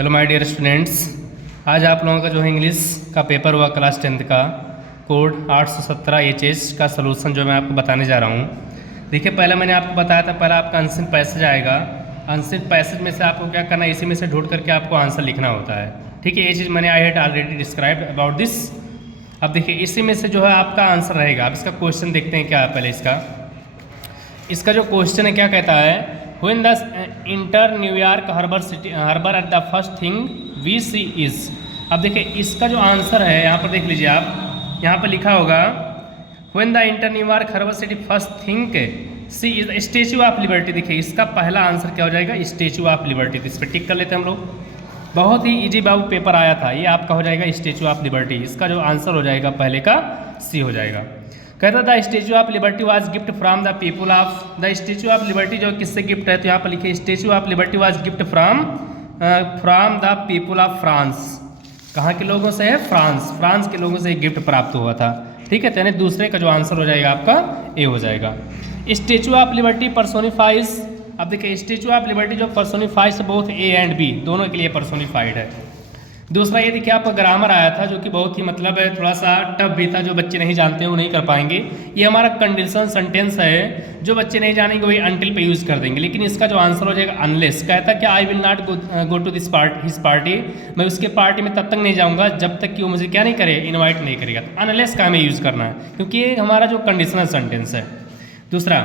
Hello my dear students, आज आप लोगों का जो है इंग्लिश का पेपर हुआ क्लास 10th का कोड 817 एचएस का सलूशन जो मैं आपको बताने जा रहा हूँ। देखिए, पहले मैंने आपको बताया था, पहला आपका अनसिन पैसेज आएगा। अनसिन पैसेज में से आपको क्या करना है, इसी में से ढूंढ करके आपको आंसर लिखना होता है। ठीक है, ये चीज़ मैंने I had already described about this. अब देखिए, इसी में से जो है आपका आंसर रहेगा। अब इसका क्वेश्चन देखते हैं क्या है। पहले इसका जो क्वेश्चन है क्या कहता है, When the enter New York harbour at the first thing we see is. अब देखिए, इसका जो आंसर है यहाँ पर देख लीजिए आप, यहाँ पर लिखा होगा When the enter New York harbour city first thing see is statue of liberty. देखिए, इसका पहला आंसर क्या हो जाएगा, स्टेचू ऑफ लिबर्टी। इस पर टिक कर लेते हैं हम लोग। बहुत ही इजी बाबू पेपर आया था, ये आपका हो जाएगा स्टेचू ऑफ लिबर्टी। इसका जो आंसर हो जाएगा पहले का सी हो जाएगा। कहता था statue of liberty was gift from the people of. The statue of Liberty जो किससे गिफ्ट है, तो यहाँ पर लिखे statue of liberty was gift from the people of France. कहाँ के लोगों से है, फ्रांस के लोगों से गिफ्ट प्राप्त हुआ था। ठीक है, तो यानी दूसरे का जो आंसर हो जाएगा आपका ए हो जाएगा। Statue of Liberty personifies. अब देखिए, स्टेचू ऑफ लिबर्टी जो personifies both A and B, दोनों के लिए पर्सोनिफाइड है। दूसरा ये देखिए, आपका ग्रामर आया था जो कि बहुत ही मतलब है थोड़ा सा टफ भी था, जो बच्चे नहीं जानते हैं वो नहीं कर पाएंगे। ये हमारा कंडीशन सेंटेंस है, जो बच्चे नहीं जानेंगे वही अनटिल पे यूज़ कर देंगे। लेकिन इसका जो आंसर हो जाएगा अनलेस। कहता कि I will not go to this his party. मैं उसके पार्टी में तब तक नहीं जाऊँगा जब तक कि वो मुझे क्या नहीं करे, इन्वाइट नहीं करेगा। अनलेस का हमें यूज़ करना है, क्योंकि ये हमारा जो कंडीशनल सेंटेंस है। दूसरा,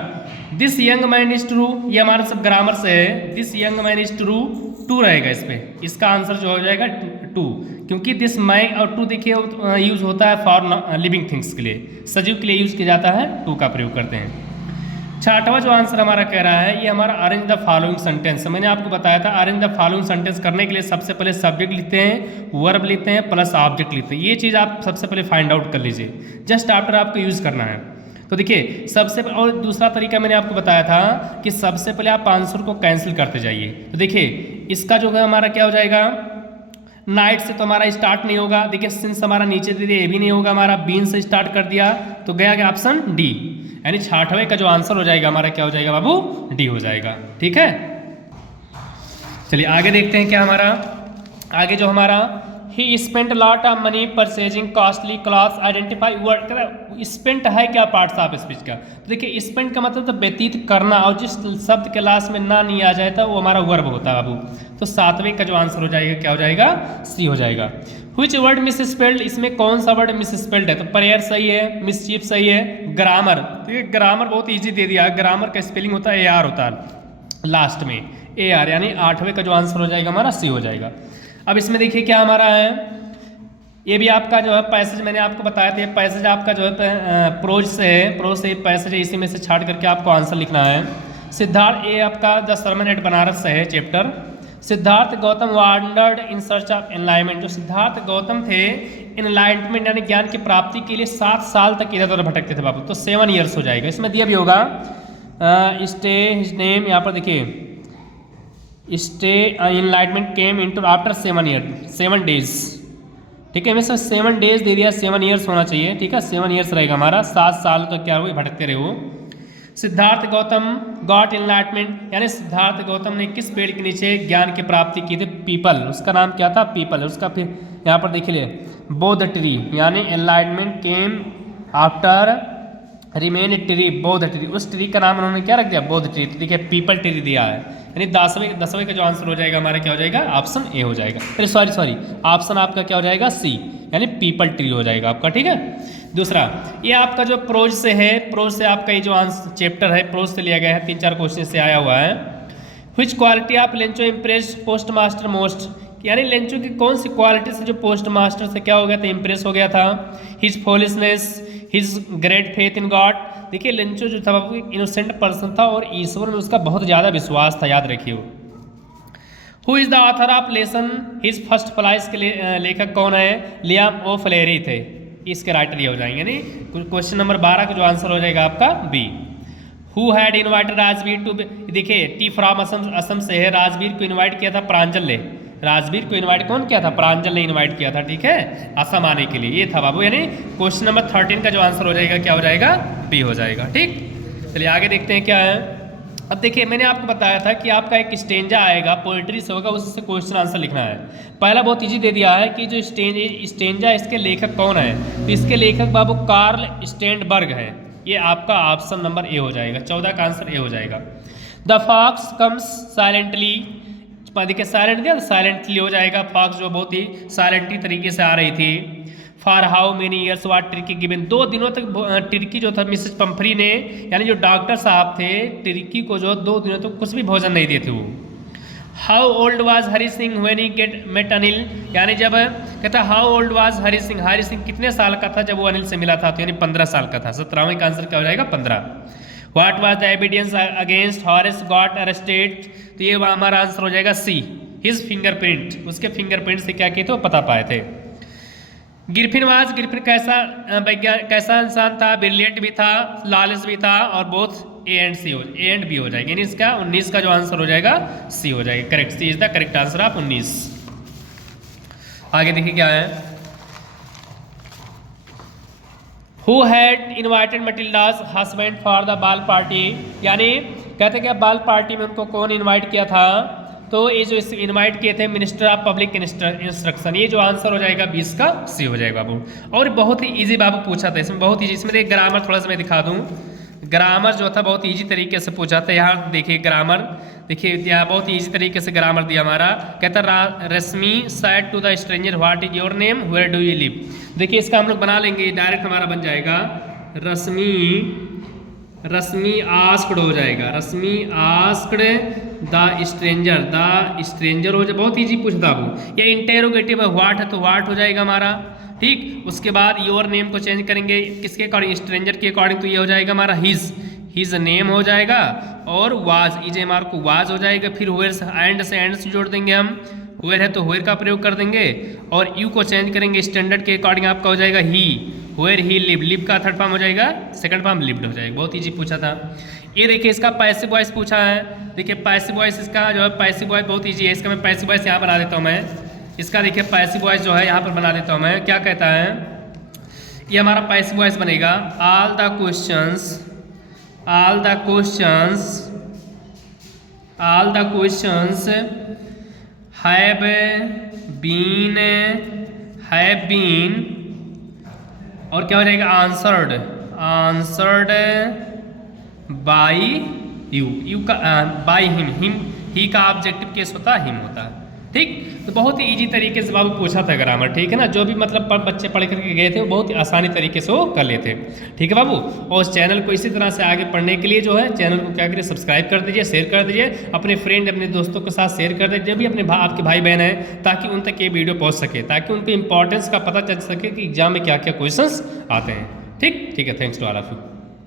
this young man is true, ये हमारा सब ग्रामर से है। This young man is true, to रहेगा इस पर। इसका आंसर जो हो जाएगा टू, क्योंकि दिस मै और टू देखिए यूज़ होता है फॉर लिविंग थिंग्स के लिए, सजीव के लिए यूज़ किया जाता है, टू का प्रयोग करते हैं। छठवां जो आंसर हमारा कह रहा है, ये हमारा अरेंज द फॉलोइंग सेंटेंस। मैंने आपको बताया था अरेंज द फॉलोइंग सेंटेंस करने के लिए सबसे पहले सब्जेक्ट लिखते हैं, वर्ब लिखते हैं, प्लस ऑब्जेक्ट लिखते हैं। ये चीज़ आप सबसे पहले फाइंड आउट कर लीजिए, जस्ट आफ्टर आपको यूज़ करना है। तो देखिए, सबसे और दूसरा तरीका मैंने आपको बताया था कि सबसे पहले आप आंसर को कैंसिल करते जाइए। तो देखिए, इसका जो है हमारा क्या हो जाएगा, नाइट से तो हमारा स्टार्ट नहीं होगा। देखिए, सिंस हमारा नीचे दे दिया, ये भी नहीं होगा हमारा। बीन से स्टार्ट कर दिया तो गया क्या ऑप्शन डी, यानी छठवें का जो आंसर हो जाएगा हमारा क्या हो जाएगा बाबू, डी हो जाएगा। ठीक है, चलिए आगे देखते हैं क्या हमारा। आगे जो हमारा ही spent lot of money purchasing costly clothes, identify word. Spent है क्या पार्ट्स ऑफ स्पीच का, तो देखिए स्पेंट का मतलब तो व्यतीत करना, और जिस शब्द के लास्ट में ना नहीं आ जाए था वो हमारा वर्ब होता है बाबू। तो सातवें का जो आंसर हो जाएगा क्या हो जाएगा, सी हो जाएगा। व्हिच वर्ड मिस स्पेल्ड, इसमें कौन सा वर्ड मिस स्पेल्ड है, तो प्रेयर सही है, मिसचीफ सही है, ग्रामर। तो ये ग्रामर बहुत ईजी दे दिया। ग्रामर का स्पेलिंग होता है AR होता है लास्ट में, AR, यानी आठवें का जो आंसर हो जाएगा हमारा सी हो जाएगा। अब इसमें देखिए क्या हमारा है, ये भी आपका जो है पैसेज मैंने आपको बताया था। ये पैसेज आपका जो है प्रोज से है, प्रोज से पैसेज है, इसी में से छाट करके आपको आंसर लिखना है। सिद्धार्थ, ये आपका द सर्मन एट बनारस से है chapter. Siddharth Gautam wandered in search of enlightenment. जो सिद्धार्थ गौतम थे, एनलाइटमेंट यानी ज्ञान की प्राप्ति के लिए 7 साल तक इधर उधर भटकते थे बाबू। तो 7 ईयर्स हो जाएगा। इसमें दिया भी होगा स्टे हिज नेम, यहाँ पर देखिए stay enlightenment came into after 7 year, 7 days. ठीक है, हमें 7 डेज दे दिया, 7 ईयर्स होना चाहिए। ठीक है, 7 ईयर्स रहेगा हमारा। 7 साल तक क्या हुए, भटकते रहे वो। सिद्धार्थ गौतम गॉट एनलाइटमेंट, यानी सिद्धार्थ गौतम ने किस पेड़ के नीचे ज्ञान की प्राप्ति की थी, पीपल। उसका नाम क्या था, पीपल। उसका फिर यहाँ पर देखिए बोध ट्री, यानी enlightenment came after remain tree, बोध ट्री। उस ट्री का नाम उन्होंने क्या रख दिया, बोध ट्री। तो देखिए पीपल ट्री दिया है, यानी 10वें का जो आंसर हो जाएगा हमारा क्या हो जाएगा, ऑप्शन ए हो जाएगा। अरे सॉरी, ऑप्शन आपका क्या हो जाएगा, सी, यानी पीपल ट्री हो जाएगा आपका। ठीक है, दूसरा ये आपका जो प्रोज से है, प्रोज से आपका ये जो आंसर चैप्टर है प्रोज से लिया गया है, 3-4 क्वेश्चन से आया हुआ है। Which quality of Lencho impress post master most, यानी लेंचो की कौन सी क्वालिटी से जो पोस्ट मास्टर से क्या हो गया था, इम्प्रेस हो गया था। His foolishness, his great faith in God. देखिए लेंचो जो था वो इनोसेंट पर्सन था और ईश्वर में उसका बहुत ज़्यादा विश्वास था, याद रखिए। Who is the author of lesson, his first flies के लेखक कौन है, लियाम ओ फ्लेरी थे। इसके राइटर ये हो जाएंगे, यानी क्वेश्चन नंबर 12 का जो आंसर हो जाएगा आपका B. Who had invited Rajveer to, देखिए टी फ्रॉम असम से है, राजवीर को इन्वाइट किया था प्रांजल ने। राजवीर को इन्वाइट कौन किया था, प्रांजल ने इन्वाइट किया था। ठीक है, असम आने के लिए, ये था बाबू। यानी क्वेश्चन नंबर 13 का जो आंसर हो जाएगा क्या हो जाएगा, बी हो जाएगा। ठीक, चलिए आगे देखते हैं क्या है। अब देखिए मैंने आपको बताया था कि आपका एक स्टेंजा आएगा, पोएट्री से होगा, उससे क्वेश्चन आंसर लिखना है। पहला बहुत इजी दे दिया है कि जो स्टेंजा इसके लेखक कौन है, तो इसके लेखक बाबू कार्ल स्टेनबर्ग है। ये आपका ऑप्शन नंबर ए हो जाएगा, 14 का आंसर ए हो जाएगा। द फॉक्स कम्स साइलेंटली, देखिए साइलेंट दिया, साइलेंटली हो जाएगा। फॉक्स जो बहुत ही साइलेंटली तरीके से आ रही थी। For how many years what Tirkey given, 2 दिनों तक टिर्की जो था मिसेस पंफरी ने, यानी जो डॉक्टर साहब थे, टिर्की को जो 2 दिनों तक कुछ भी भोजन नहीं दिए थे वो। How old was Hari Singh when he get met Anil, यानी जब कहता how old was Hari Singh कितने साल का था जब वो अनिल से मिला था, तो यानी 15 साल का था। 17वें का आंसर क्या हो जाएगा 15। What was the evidence against Horace got arrested, तो ये हमारा आंसर हो जाएगा सी, हिज फिंगरप्रिंट, उसके फिंगरप्रिंट से क्या किए थे वो पता पाए थे। गिरफिन कैसा इंसान था, ब्रिलियंट भी था, लॉलेस भी था, और बोथ ए एंड बी हो जाएगा, यानी इसका 19 का जो आंसर हो जाएगा सी हो जाएगा, correct. C is the correct answer of 19। आगे देखिए क्या है, who had invited Matilda's husband for the ball party, यानी कहते क्या बाल पार्टी में उनको कौन इन्वाइट किया था, तो ये जो इनवाइट किए थे मिनिस्टर ऑफ पब्लिक इंस्ट्रक्शन, ये जो आंसर हो जाएगा 20 का सी हो जाएगा बाबू। और बहुत ही इजी बाबू पूछा था इसमें, बहुत इजी। इसमें एक ग्रामर थोड़ा सा मैं दिखा दूं, ग्रामर जो था बहुत इजी तरीके से पूछा था। यहाँ देखिए ग्रामर, देखिए यहाँ बहुत इजी तरीके से ग्रामर दिया हमारा। कहता Rashmi said to the stranger what is your name where do you live, देखिए इसका हम लोग बना लेंगे, डायरेक्ट हमारा बन जाएगा रश्मि आस्क्ड हो जाएगा, रश्मि आस्क्ड द स्ट्रेंजर हो जाए, बहुत इजी पूछता वो। या इंटेरोगेटिव है, व्हाट है तो व्हाट हो जाएगा हमारा, ठीक। उसके बाद योर नेम को चेंज करेंगे किसके अकॉर्डिंग, स्ट्रेंजर के अकॉर्डिंग, तो ये हो जाएगा हमारा हिज नेम हो जाएगा। और वाज इज एम आर को वाज हो जाएगा। फिर वेयर से एंड से जोड़ देंगे हम, वेयर है तो वेयर का प्रयोग कर देंगे। और यू को चेंज करेंगे स्टैंडर्ड के अकॉर्डिंग, आपका हो जाएगा ही, वेयर ही लिव का थर्ड फॉर्म हो जाएगा, सेकंड फॉर्म लिव्ड हो जाएगा। बहुत इजी पूछा था। ये देखिए इसका पैसिव वॉइस पूछा है, देखिए पैसिव वॉइस इसका जो है पैसिव वॉइस बहुत इजी है। इसका मैं पैसिव वॉइस यहाँ बना देता हूँ मैं, इसका देखिए पैसिव वॉइस जो है यहाँ पर बना देता हूँ मैं। क्या कहता है ये हमारा पैसिव वॉइस बनेगा, all the questions have been और क्या हो जाएगा आंसर्ड बाई यू का बाई हिम ही का ऑब्जेक्टिव केस होता है, हिम होता है, ठीक। तो बहुत ही इजी तरीके से बाबू पूछा था ग्रामर, ठीक है ना। जो भी मतलब बच्चे पढ़ करके गए थे वो बहुत ही आसानी तरीके से वो कर लेते, ठीक है बाबू। और उस चैनल को इसी तरह से आगे पढ़ने के लिए जो है चैनल को क्या करिए, सब्सक्राइब कर दीजिए, शेयर कर दीजिए, अपने फ्रेंड अपने दोस्तों के साथ शेयर कर दीजिए, जो भी अपने आपके भाई बहन हैं, ताकि उन तक ये वीडियो पहुँच सके, ताकि उनको इंपॉर्टेंस का पता चल सके कि एग्जाम में क्या क्या क्वेश्चन आते हैं, ठीक है। Thanks to all of you.